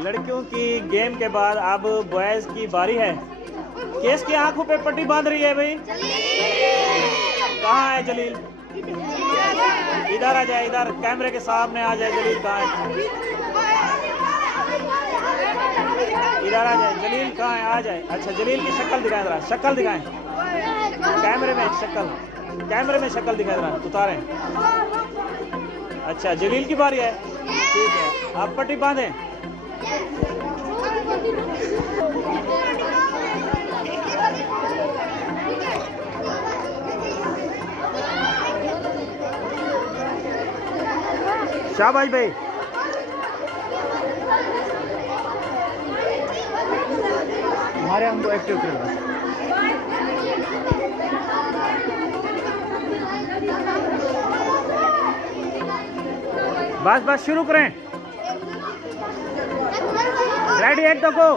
लड़कियों की गेम के बाद अब बॉयज की बारी है। किसकी आंखों पे पट्टी बांध रही है भाई? कहाँ है जलील? इधर आ जाए, इधर कैमरे के सामने आ जाए। जलील कहाँ है? इधर आ जाए। जलील कहाँ है? आ जाए। अच्छा जलील की शक्ल दिखाएं जरा, शक्ल दिखाएं कैमरे में, शक्ल कैमरे में शक्ल दिखाएं जरा, उतारें। अच्छा जलील की बारी है, ठीक है। आप पट्टी बांधें। शाबाश भाई। हमारे हमको एक्टिव कर बस बस शुरू करें। रेडी, एक दो गो।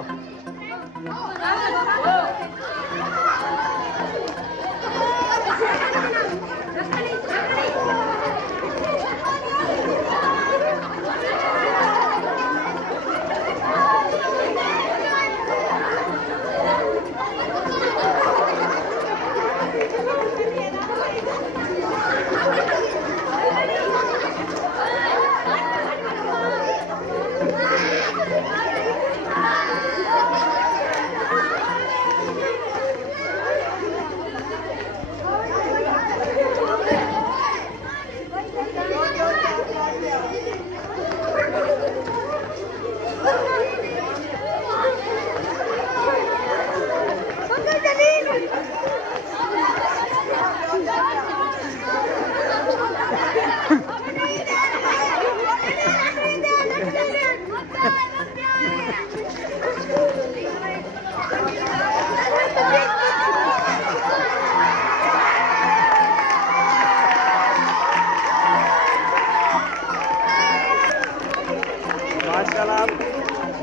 माशाल्लाह,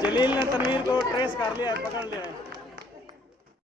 जलील ने तनवीर को ट्रेस कर लिया है, पकड़ लिया है।